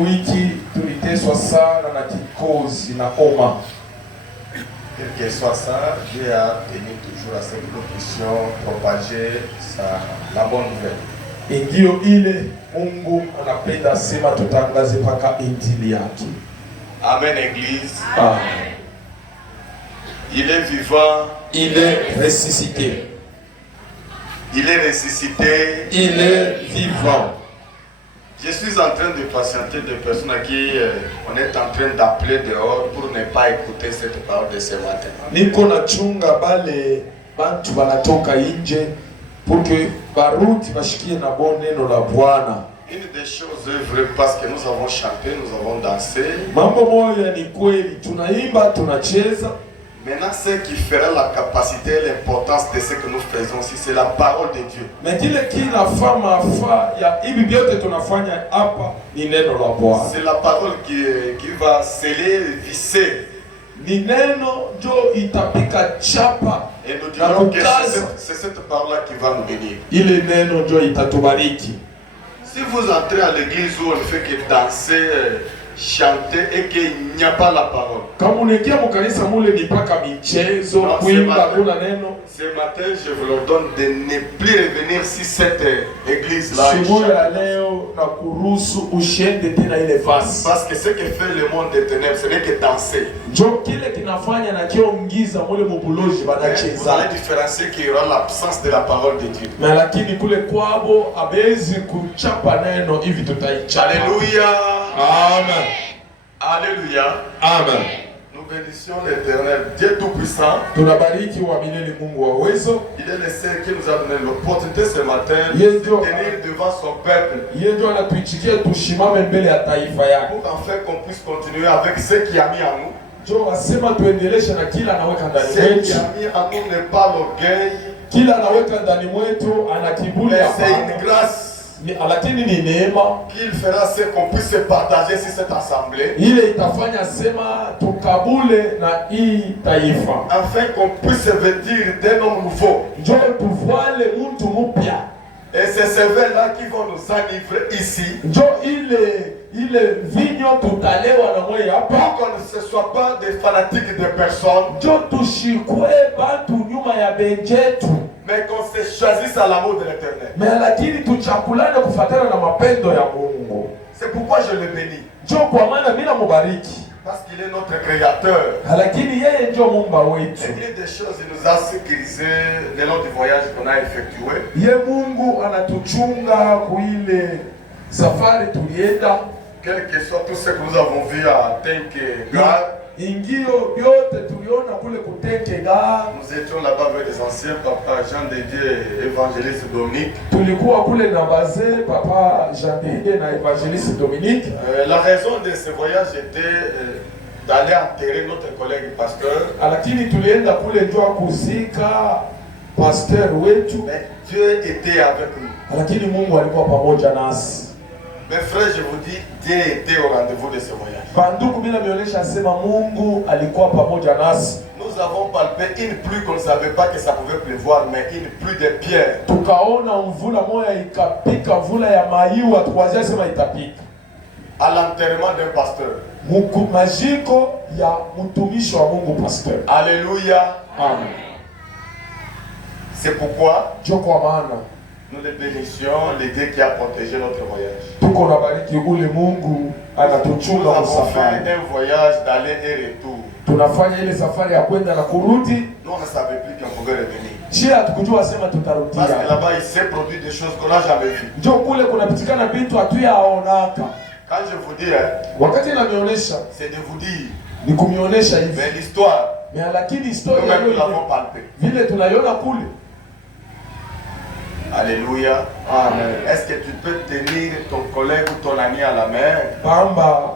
Wiki tuliteswa sana na kikozi na homa. Quel que soit ça, Dieu a tenu toujours à cette proposition, propager la bonne nouvelle. Ndio ile Mungu anapenda sema tutangaze mpaka injili yake. Amen, Église. Amen. Il est vivant. Il est ressuscité. Il est ressuscité. Il est vivant. Je suis en train de patienter des personnes à qui on est en train d'appeler dehors pour ne pas écouter cette parole de ce matin. Niko na chunga bale bantu banatoka nje pour que baruti bashikie na bon neno la Bwana. Une des choses est vraie parce que nous avons chanté, nous avons dansé. Mambo moja ni kweli, tunaimba, tunacheza. Maintenant, ce qui fera la capacité et l'importance de ce que nous faisons ici, c'est la parole de Dieu. Mais kile kinafaa mafaa ya hivi vyote tunafanya hapa ni neno la Bwana. C'est la parole qui va sceller, visser. Ni neno ndio itapika chapa. Et nous dirons que c'est cette parole-là qui va nous bénir. Ile neno ndio itatubariki. Si vous entrez à l'église où on ne fait que danser, chanter et qu'il n'y a pas la parole. Kama unaingia mkanisa mule ni paka michezo, kuimba kuna neno. Ce matin, je vous ordonne de ne plus revenir si cette église-là. Parce que ce que fait le monde des ténèbres, ce n'est que danser. Vous allez différencier qu'il y aura l'absence de la parole de Dieu. Alléluia. Amen. Alléluia. Amen. Nous bénissons l'Éternel, Dieu Tout-Puissant. Il est le Seigneur qui nous a donné l'opportunité ce matin de se tenir devant son peuple. Pour enfin qu'on puisse continuer avec ce qui a mis en nous. Ce qui a mis en nous n'est pas l'orgueil, mais c'est une grâce. Qu'il fera ce qu'on puisse se partager sur cette assemblée. Afin qu'on puisse se vêtir d'un homme nouveau. Et c'est ces vêtements-là qui vont nous enivrer ici. Pour qu'on ne se soit pas des fanatiques de personnes. Mais qu'on se choisisse à l'amour de l'Éternel. C'est pourquoi je le bénis. Parce qu'il est notre créateur. Et il y a des choses, il nous a sécurisé le long du voyage qu'on a effectué. Quel que soit tout ce que nous avons vu à Tenke-Gare. Nous étions là-bas avec les anciens, papa Jean de Dieu et évangéliste Dominique. La raison de ce voyage était d'aller enterrer notre collègue pasteur. Mais Dieu était avec nous. Mes frères, je vous dis, Dieu était au rendez-vous de ce voyage. Nous avons palpé une pluie qu'on ne savait pas que ça pouvait pleuvoir, mais une pluie de pierres. À l'enterrement d'un pasteur. Alléluia. Amen. C'est pourquoi nous les bénissions, le Dieu qui a protégé notre voyage. Nous avons fait un voyage d'aller et retour. Nous ne savions plus qu'on pouvait revenir. Parce que là-bas, il s'est produit des choses qu'on n'a jamais vues. Quand je vous dis, c'est de vous dire. Mais l'histoire, nous-mêmes nous l'avons palpée. Alléluia. Amen. Est-ce que tu peux tenir ton collègue ou ton ami à la main?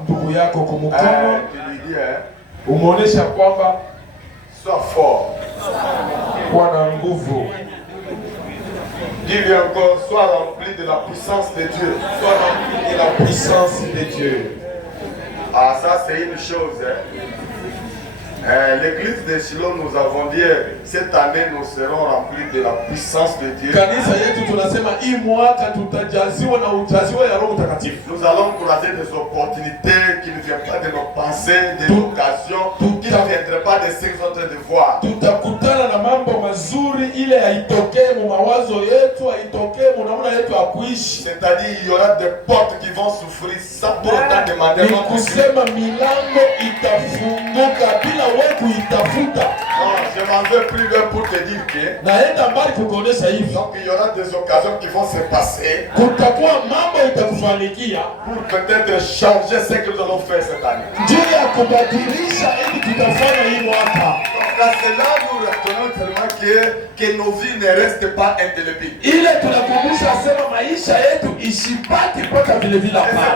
Tu lui dis, sois fort. Dis-lui encore, sois rempli de la puissance de Dieu. Sois rempli de la puissance de Dieu. Ah, ça c'est une chose. L'église de Shiloh, nous avons dit, cette année nous serons remplis de la puissance de Dieu. Nous allons croiser des opportunités qui ne viennent pas de nos pensées, des occasions, qui ne viendraient pas de ce que nous sommes en train de voir. C'est-à-dire il y aura des portes qui vont s'ouvrir sans pour autant demander. Je m'en vais plus loin pour te dire que donc il y aura des occasions qui vont se passer pour peut-être changer ce que nous allons faire cette année. Donc à cela nous retenons tellement que nos vies ne restent pas indélébiles. Et c'est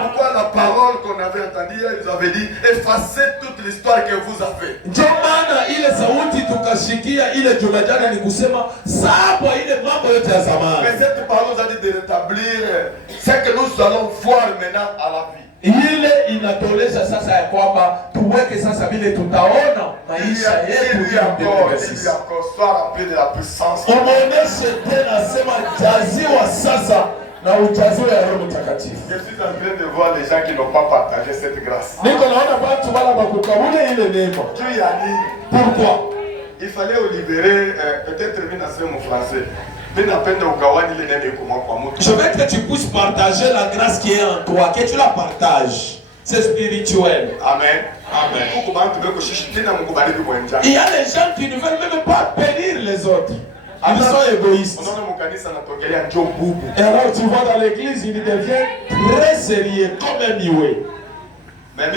pourquoi la parole qu'on avait entendue hier, ils avaient dit effacez toute l'histoire que vous avez. Mais cette parole nous a dit de rétablir ce que nous allons voir maintenant à la vie. Ile inatolesha sasa ya kwamba tuweke sasa vile tutaona maisha yetu umeoneshe tena sema jaziwa sasa na ujaziwa ya Roho Mtakatifu. Je suis en train de voir les gens qui n'ont pas partagé cette grâce. Niko naona watu wala bakukabule ile neema. Tu y as dit pourquoi il fallait libérer peut-être une nation en français. Je veux que tu puisses partager la grâce qui est en toi, que tu la partages. C'est spirituel. Amen. Amen. Il y a des gens qui ne veulent même pas bénir les autres. Ils sont égoïstes. Et alors tu vois dans l'église, il devient très sérieux, comme un nioué. Mais moi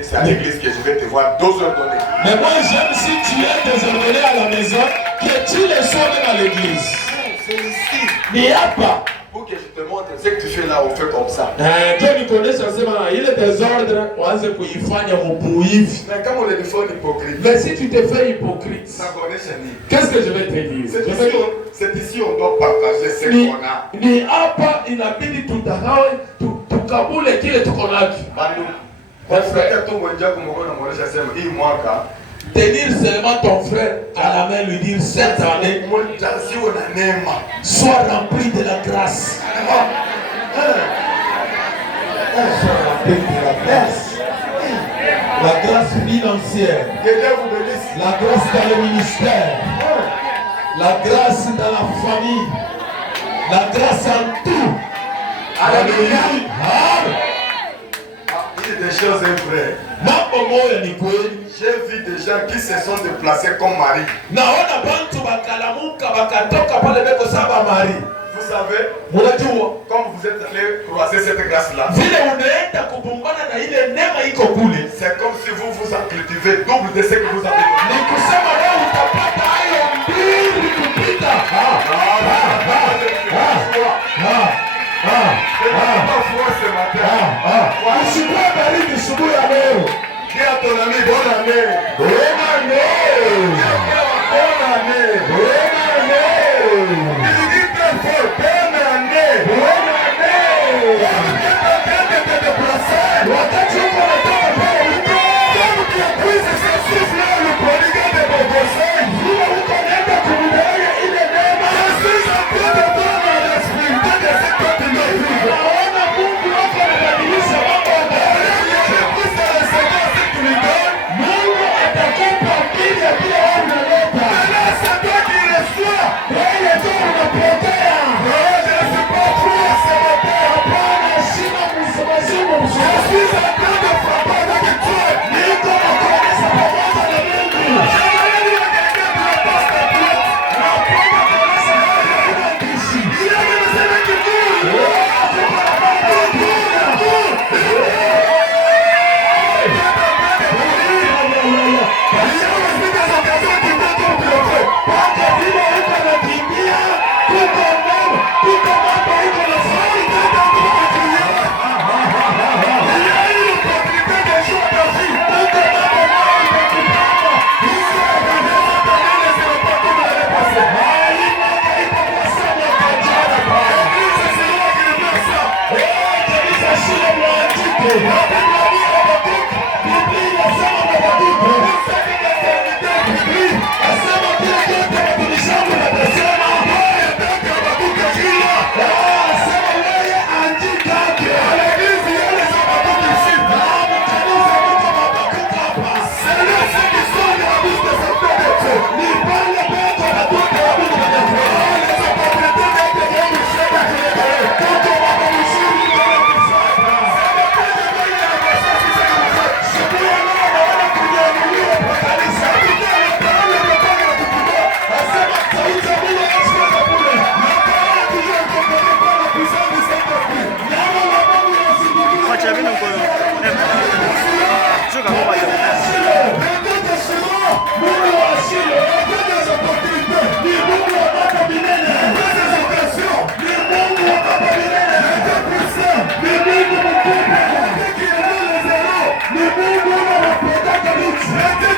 c'est à l'église que je vais te voir désordonné. Mais moi j'aime si tu es désordonné à la maison, que tu les sois dans l'église. C'est ici. Il n'y a pas. Pour que je te montre ce que tu fais là, on fait comme ça. Il est désordre, mais quand on le fait hypocrite. Mais si tu te fais hypocrite, qu'est-ce que je vais te dire? C'est ici on doit partager ce qu'on a. Ni hapa inabidi tukabule kile tuko nacho. Tenir seulement ton frère à la main, lui dire cette année, sois rempli de la grâce. Sois rempli de la grâce. La grâce financière. La grâce dans le ministère. La grâce dans la famille. La grâce en tout. Alléluia. Il y a des choses vraies. J'ai vu des gens qui se sont déplacés comme mari. Vous savez, comme vous êtes allé croiser cette grâce-là, c'est comme si vous vous en cultivez double de ce que vous avez. Dis à ton ami, bonne année. Bonne année. Bonne année. Bonne année. Il dit très fort, bonne année. Bonne année. kushuka kwa hiyo. Mungu wa Shilo, des opportunités. Ni Mungu wa baba milele. Des occasions. Ni Mungu wa baba milele. Des puissants. Ni Mungu mkubwa. Qui élève les zéros. Ni Mungu anapendaka mtu.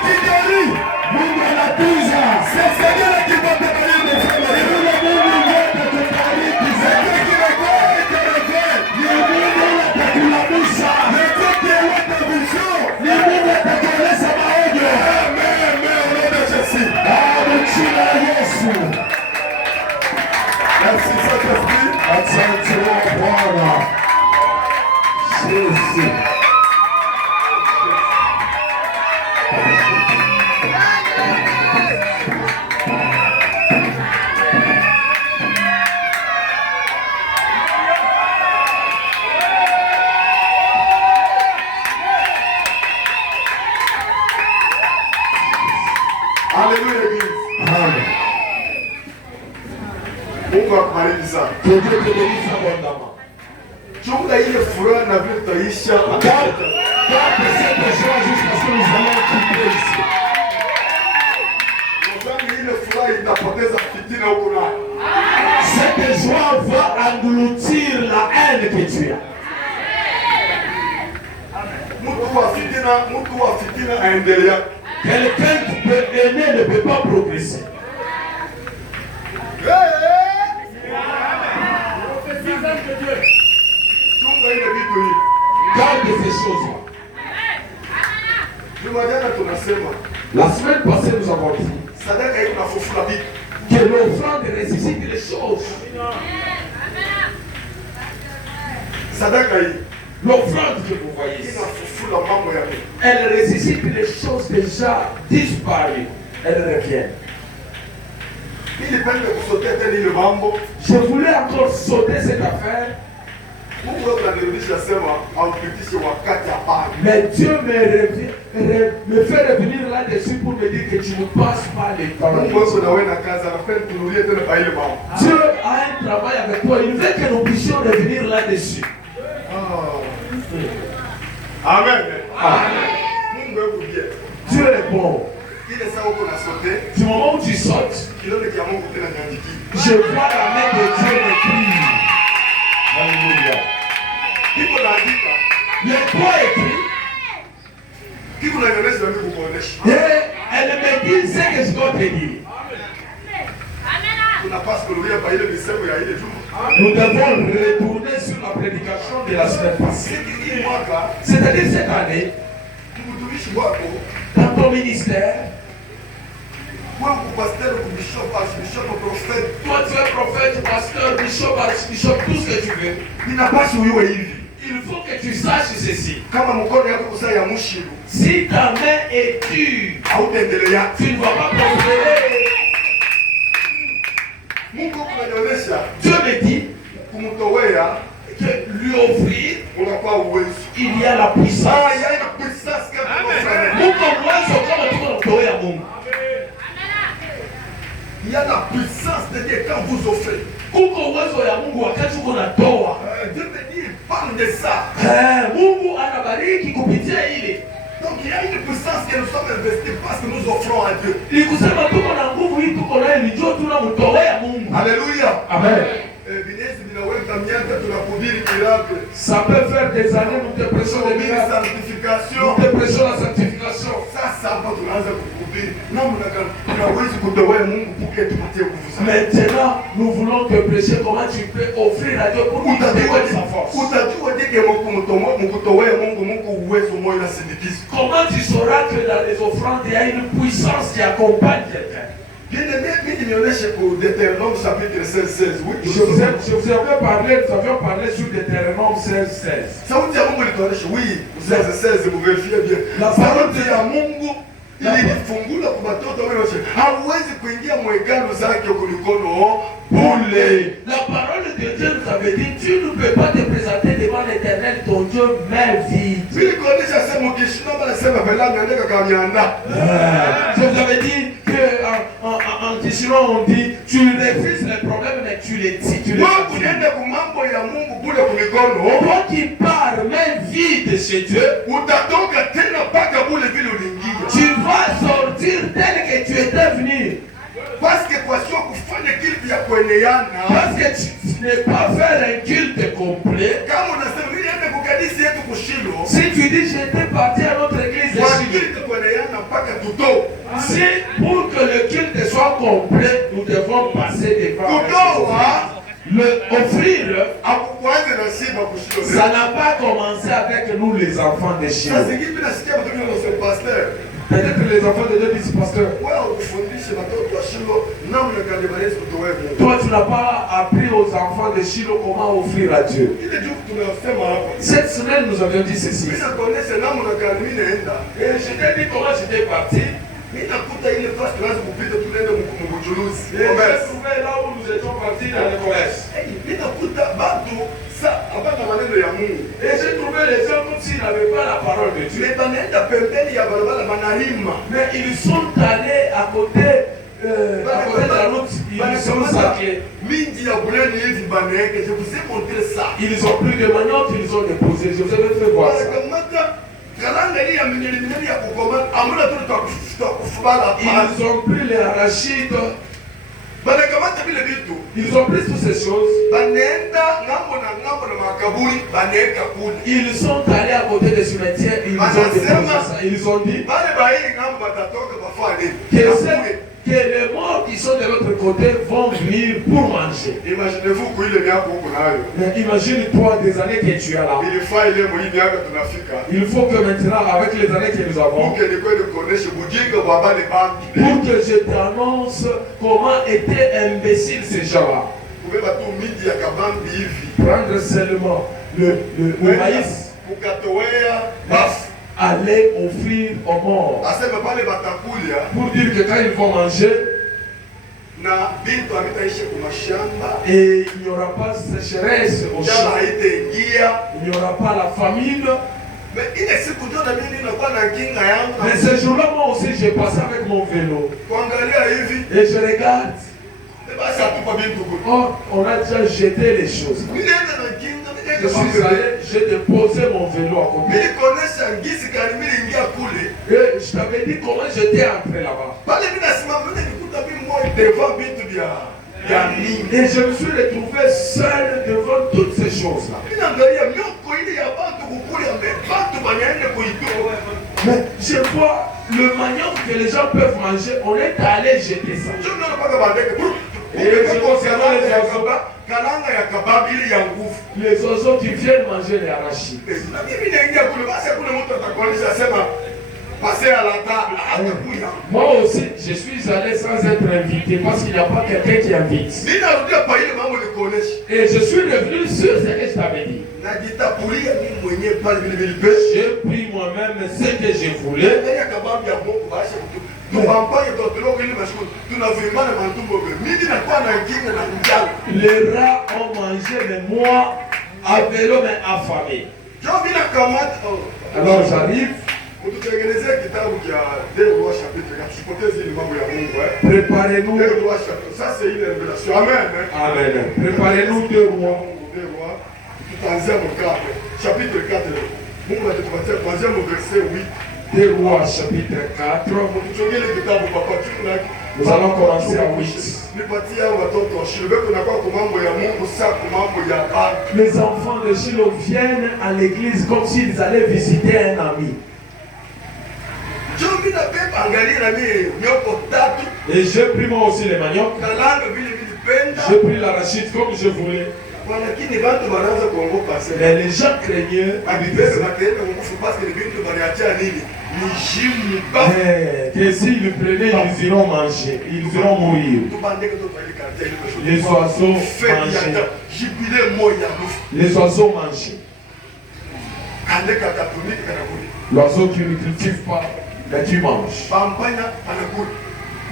Qui guérit. Mungu anatunza. C'est Seigneur qui va te bénir mes frères. Ni yule Mungu yote kubariki. C'est Dieu qui regarde et te regarde. Ni Mungu anakulamusha. Le Dieu qui est loin de vision. Ni Mungu atakueleza maonyo. Merci Saint-Esprit. Asante Bwana. Jésus. Alléluia l'église. Amen. Mungu akubariki sana. Que Dieu te bénisse abondamment. Chunga ile furaha na vile tutaisha. Garde cette joie jusqu'à ce que nous allons quitter ici. Nadhani ile furaha itapoteza fitina huko nayo. Cette joie va engloutir la haine que tu as. Mtu wa fitina aendelea. Quelqu'un qui peut aimer ne peut pas progresser. Chunga ile vitu hivi. Garde ces choses-là. Jumajana tunasema La semaine passée, nous avons dit sadaka inafufua vitu. que l'offrande ressuscite les choses. Sadaka hii L'offrande que vous voyez ici, inafufua mambo ya vitu. elle ressuscite les choses déjà disparues. Elles reviennent. Ili pende kusotea tena ile mambo. Je voulais encore sauter cette affaire, Mungu wetu anarudisha sema aupitishe wakati hapana. mais Dieu me fait revenir là-dessus pour me dire que tu ne passes pas les temps. Mungu wetu na wewe na kazi anapenda turudie tena kwa ile mambo. Dieu a un travail avec toi. Il veut que nous puissions revenir là-dessus. Amen. Amen. Mungu wetu bien. Dieu est bon. Ile saa uko na sote, Du moment où tu sautes, kilole kia Mungu tena nyandiki. je vois la main de Dieu m'écrire. Alléluia. Kiko naandika, Les trois écrits, kiko na nyonyesha na mimi kukuonesha. et elle me dit ce que je dois te dire. Tunapaswa kurudia kwa ile misemo ya ile juma. Nous devons retourner sur la prédication de la semaine passée. Hii mwaka C'est-à-dire cette année, mtumishi wako dans ton ministère, wewe kupasteur, kubishop, archbishop, prophet, toi tu es prophète, pasteur, bishop, archbishop, tout ce que tu veux. inapaswa uwe hivi. Il faut que tu saches ceci. Kama mkono yako kusaa ya mushiru, Si ta main est dure, hautaendelea. tu ne vas pas prospérer. Mungu kunanyonyesha Dieu me dit kumtowea que lui offrir, unakuwa uwezo. il y a la puissance. Ya ina puissance kama kufanya. Mungu mwanzo kama tuko namtolea Mungu. Il y a la puissance de Dieu quand vous offrez. Kuko uwezo ya Mungu wakati uko natoa. Dieu me dit, parle de ça. Mungu anabariki kupitia ile. Donc il y a une puissance que nous sommes investis parce que nous offrons à Dieu. Ni kusema tuko na nguvu hii, tuko nayo ni njoo tunamtolea Mungu. Alléluia. Amen. Binesi vinaweka miaka tunahubiri miracle. Ça peut faire des années nous te prêchons des Tunahubiri miracles. sanctification. Nous te prêchons la sanctification. Sasa hapa tunaanza kuhubiri namna gani tunaweza kutowea Mungu puke tupatie nguvu zake. Maintenant, nous voulons te prêcher comment tu peux offrir à Dieu pour nous donner sa force. Utajua dike mkutowea Mungu uwezo moyo na sindikizo. Comment tu sauras que dans les offrandes, il y a une puissance qui accompagne quelqu'un? Mimi nionyeshe kwa Deutéronome chapitre 16. Oui, Je vous avais parlé, nous avions parlé sur Deutéronome 16. Sauti ya Mungu ilituonyesha, oui, 16 vous vérifiez bien. La Sauti ya Mungu ilifungula kwa watoto wote. Hauwezi kuingia mwegano zake kulikono bule. La parole de Dieu nous avait dit, tu ne peux pas te présenter devant l'Éternel ton Dieu main vide. Mimi kuonyesha sema ukishina bala sema belanga ndeka kamianda. Je vous avais dit que en Kishiro on dit, tu refuses les problèmes mais tu les dis, tu les Mungu nenda kwa mambo ya Mungu bule kulikono. Toi qui pars main vide chez Dieu, Utatoka tena paka Tu vas sortir tel que tu étais venu. Parce que tu ne pas faire un culte complet. Si tu dis j'étais parti à notre église de Shiloh, si pour que le culte soit complet, nous devons passer devant offrir. Ça n'a pas commencé avec nous les enfants de Shiloh. Peut-être les enfants de Dieu disent, pasteur, toi tu n'as pas appris aux enfants de Shiloh comment offrir à Dieu. Cette semaine nous avions dit ceci. Et je t'ai dit comment j'étais parti. Et j'ai trouvé là où nous étions partis dans le commerce. Et j'ai trouvé les gens comme s'ils n'avaient pas la parole de Dieu. Mais ils sont allés à côté de la route. Ils sont sacrés. Ils ont pris des manioc, ils ont déposé. Je vous avais fait voir ça. Ils ont pris les arachides. Ils ont pris toutes ces choses. Ils sont allés à côté des cimetières. Ils ont déposé ça. Ils ont dit que les morts qui sont de l'autre côté vont venir pour manger. Imaginez-vous mais imagine-toi des années que tu as là. Il faut que maintenant, avec les années que nous avons, pour que je t'annonce comment étaient imbéciles ces gens-là. Prendre seulement le maïs, aller offrir aux morts. Pour dire que quand ils vont manger, et il n'y aura pas de sécheresse au champ, il n'y aura pas la famine. Mais ce jour-là, moi aussi, j'ai passé avec mon vélo. Et je regarde. Oh, on a déjà jeté les choses. Je suis allé, j'ai déposé mon vélo à côté. Et je t'avais dit comment j'étais entré là-bas. Et je me suis retrouvé seul devant toutes ces choses-là. Mais je vois le manioc que les gens peuvent manger, on est allé jeter ça. Et je concernant les oiseaux qui viennent manger les arachides. Moi aussi, je suis allé sans être invité parce qu'il n'y a pas quelqu'un qui invite. Et je suis revenu sur ce que je t'avais dit. J'ai pris moi-même ce que je voulais. Les rats ont mangé, mais moi, à vélo, mais affamé. Alors j'arrive. Préparez-nous. Ça c'est une révélation. Amen. Amen. Préparez-nous 2 Rois. Chapitre 4. Verset 8. 2 Rois chapitre 4. Nous allons commencer à 8. Les enfants de Shiloh viennent à l'église comme s'ils allaient visiter un ami. Et j'ai pris moi aussi les manioc. J'ai pris l'arachide comme je voulais. Mais les gens craignaient que s'ils le prenaient, ils iront manger, ils iront mourir. Les oiseaux mangeaient. Les oiseaux mangeaient. L'oiseau qui ne cultive pas, mais tu manges.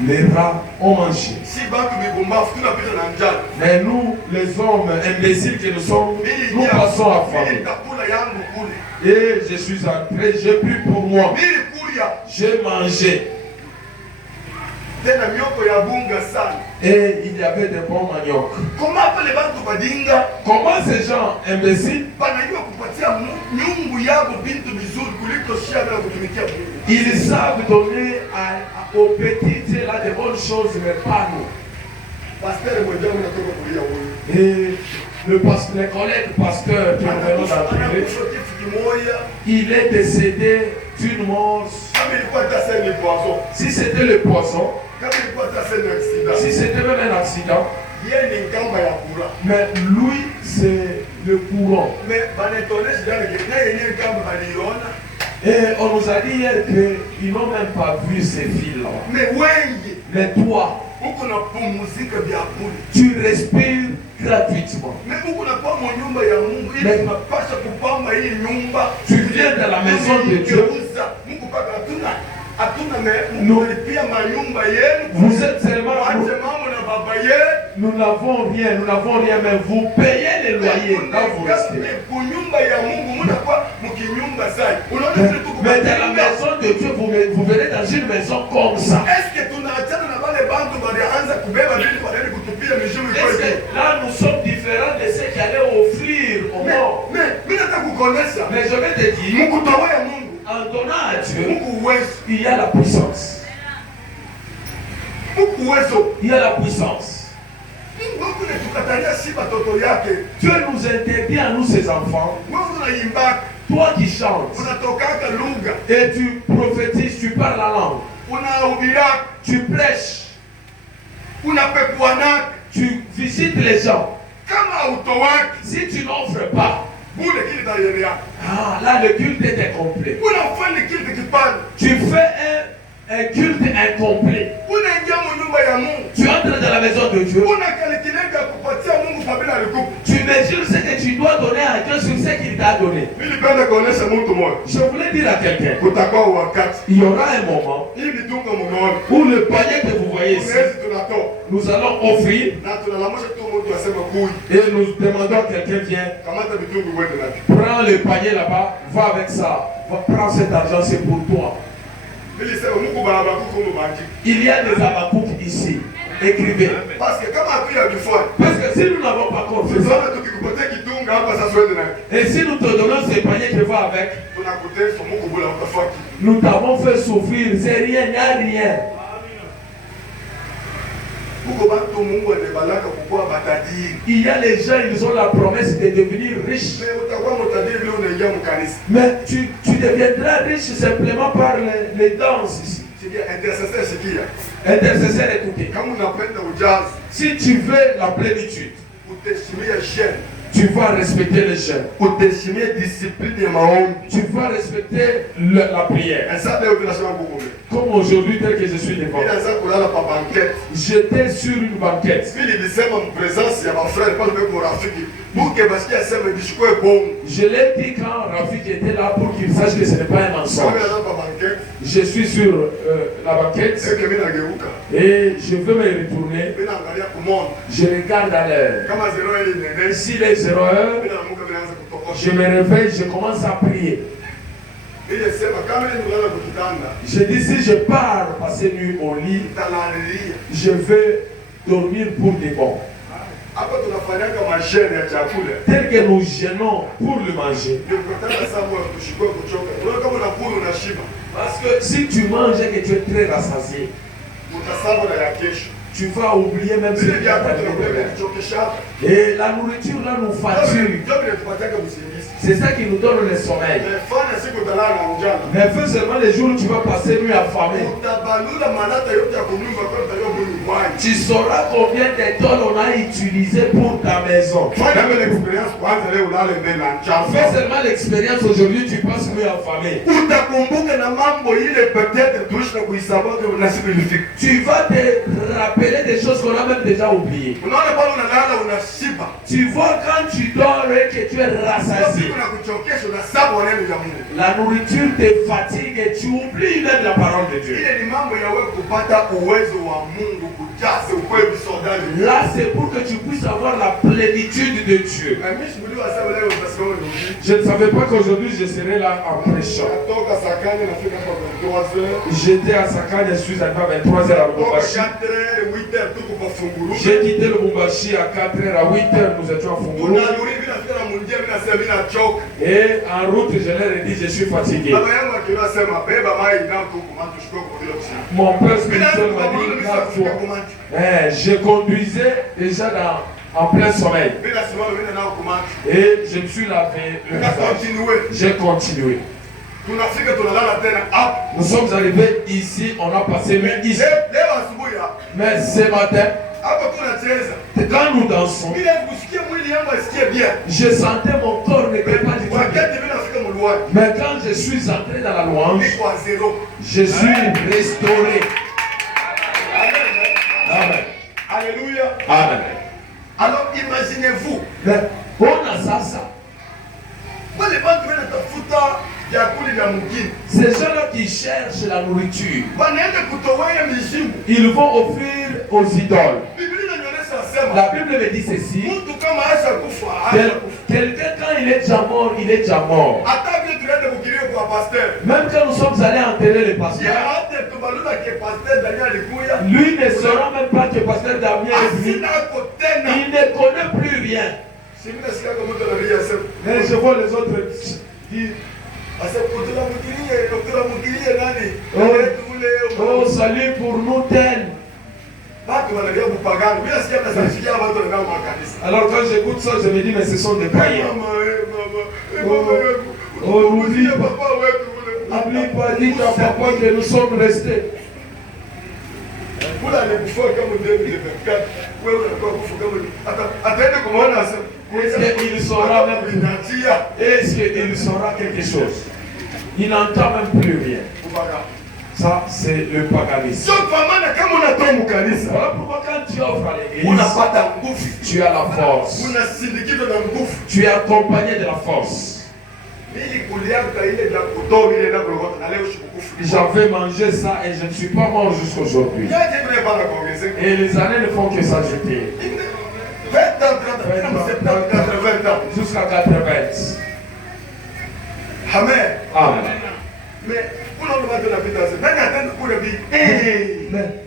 Les rats ont mangé. Mais nous, les hommes imbéciles que nous sommes, nous passons à famille. Et je suis entré, j'ai pris pour moi. Et il y avait des bons maniocs. Comment ces gens imbéciles, ils savent donner aux petits là des bonnes choses, mais pas nous. Et le collègue pasteur que nous venons d'appeler, il est décédé d'une mort. Si c'était le poisson, si c'était même un accident, mais lui c'est le courant. Et on nous a dit hier qu'ils n'ont même pas vu ces fils-là. Mais toi, tu respires gratuitement. Mais tu viens de la maison de Dieu. Vous êtes seulement. Nous n'avons rien, mais vous payez les loyers quand vous restez. Mais dans la maison de Dieu, vous venez dans une maison comme ça. Est-ce que là nous sommes différents de ceux qui allaient offrir au mort? Mais je vais te dire, en donnant à Dieu, il y a la puissance. Il y a la puissance. Dieu nous interdit à nous, ses enfants. Toi qui chantes et tu prophétises, tu parles la langue, tu prêches, tu visites les gens. Si tu n'offres pas, là le culte est incomplet. Tu fais un culte incomplet. Tu entres dans la maison de Dieu. Tu mesures ce que tu dois donner à Dieu sur ce qu'il t'a donné. Je voulais dire à quelqu'un, il y aura un moment où le panier que vous voyez ici, nous allons offrir et nous demandons à quelqu'un, viens, prends le panier là-bas, va avec ça, prends cet argent, c'est pour toi. Il y a des Habakkuk ici. Écrivez. Parce que si nous n'avons pas confiance, et si nous te donnons ces paniers qui vont avec, nous t'avons fait souffrir. C'est rien, il n'y a rien. Il y a les gens, ils ont la promesse de devenir riches. Mais tu deviendras riche simplement par les danses ici. Intercesseur, écoutez. Si tu veux la plénitude, tu vas respecter les jeûnes. Tu vas respecter la prière. Comme aujourd'hui, tel que je suis devant. J'étais sur une banquette. Je l'ai dit quand Rafik était là pour qu'il sache que ce n'est pas un mensonge. Je suis sur la banquette et je veux me retourner. Je regarde à l'heure. Si les 0 heures, je me réveille, je commence à prier. Je dis si je pars passer nuit au lit, je vais dormir pour des bons. Tel que nous gênons pour le manger. Parce que si tu manges et que tu es très rassasié, tu vas oublier même ce que tu as donné. Et la nourriture là nous fatigue. C'est ça qui nous donne le sommeil. Mais fais seulement les jours où tu vas passer nuit affamé. Tu sauras combien de tonnes on a utilisé pour ta maison. Fais seulement l'expérience aujourd'hui, tu passes nuit affamé. Tu vas te rappeler des choses qu'on a même déjà oubliées. Tu vois quand tu dors et que tu es rassasié. La nourriture te fatigue et tu oublies même la parole de Dieu. Là, c'est pour que tu puisses avoir la plénitude de Dieu. Je ne savais pas qu'aujourd'hui je serais là en prêchant. J'étais à Sakane, je suis arrivé à 23h à Lubumbashi. J'ai quitté le Lubumbashi à 4h, à 8h, nous étions à Funguru. Et en route, je leur ai dit, je suis fatigué. Mon père spirituel m'a dit, je conduisais déjà en plein sommeil. Et je me suis lavé le visage. J'ai continué. Nous sommes arrivés ici, on a passé nuit ici. Mais ce matin, quand nous dansons, je sentais mon corps n'était pas du tout bien. Mais quand je suis entré dans la louange, je suis restauré. Amen. Alléluia. Amen. Alors imaginez-vous. On a ça. Ces gens-là qui cherchent la nourriture, ils vont offrir aux idoles. La Bible me dit ceci. Quelqu'un, quand il est déjà mort, il est déjà mort. Même quand nous sommes allés enterrer le pasteur, lui ne saura même pas que le pasteur Damien est venu. Il ne connaît plus rien. Mais je vois les autres dire, oh, salut pour nous tel. Alors quand j'écoute ça, je me dis, mais ce sont des païens. Oh, n'oublie pas, dit à papa que nous sommes restés. Est-ce qu'il saura même? Est-ce qu'il saura quelque chose? Il n'entend même plus rien. Ça, c'est le paganisme. Voilà pourquoi quand tu offres à l'église, tu as la force. Tu es accompagné de la force. J'avais mangé ça et je ne suis pas mort jusqu'aujourd'hui. Et les années ne font que s'ajouter. 20 ans, 30 ans, 80 ans. Jusqu'à 80. Amen. Amen. Mais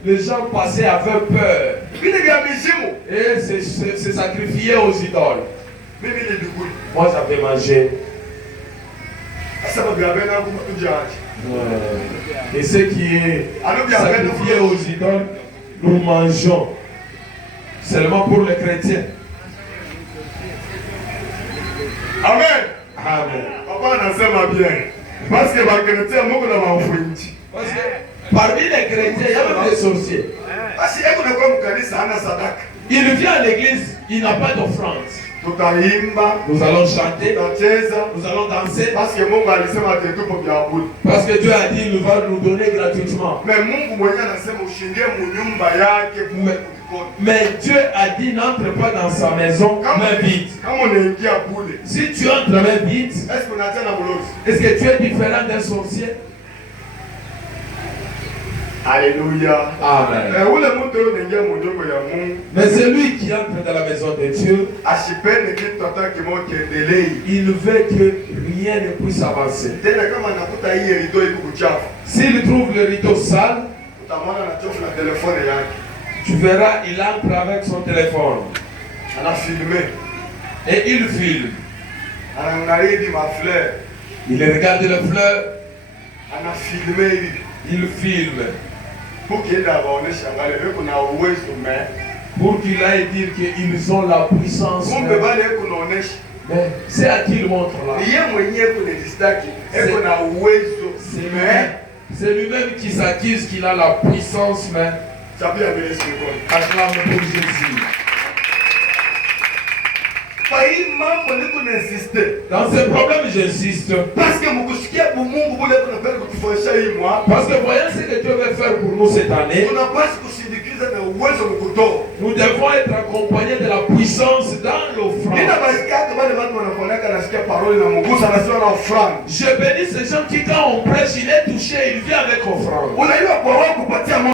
les gens passaient avec peur et se sacrifiaient aux idoles. Moi j'avais mangé. Et ce qui est sacrifié aux idoles, nous mangeons seulement pour les chrétiens. Amen. Amen. Papa n'enseigne bien. Parce que les chrétiens, parmi les chrétiens, il y a même des sorciers. Il vient à l'église, il n'a pas d'offrande. Nous allons chanter, nous allons danser. Parce que Dieu a dit qu'il va nous donner gratuitement. Mais Dieu a dit n'entre pas dans sa maison main vide. Si tu entres main vide, est-ce que tu es différent d'un sorcier? Alléluia. Amen. Mais celui qui entre dans la maison de Dieu, il veut que rien ne puisse avancer. S'il trouve le rideau sale, tu verras, il entre avec son téléphone. Et il filme. Il regarde les fleurs. Il filme. Pour qu'il aille dire qu'ils ont la puissance. Mais c'est à qui il montre là? C'est lui-même qui s'accuse qu'il a la puissance, mais acclame pour Jésus. Dans ce problème, j'insiste. Parce que voyons ce que Dieu veut faire pour nous cette année. Nous devons être accompagnés de la puissance dans l'offrande. Je bénis ces gens qui, quand on prêche, il est touché, il vient avec offrande.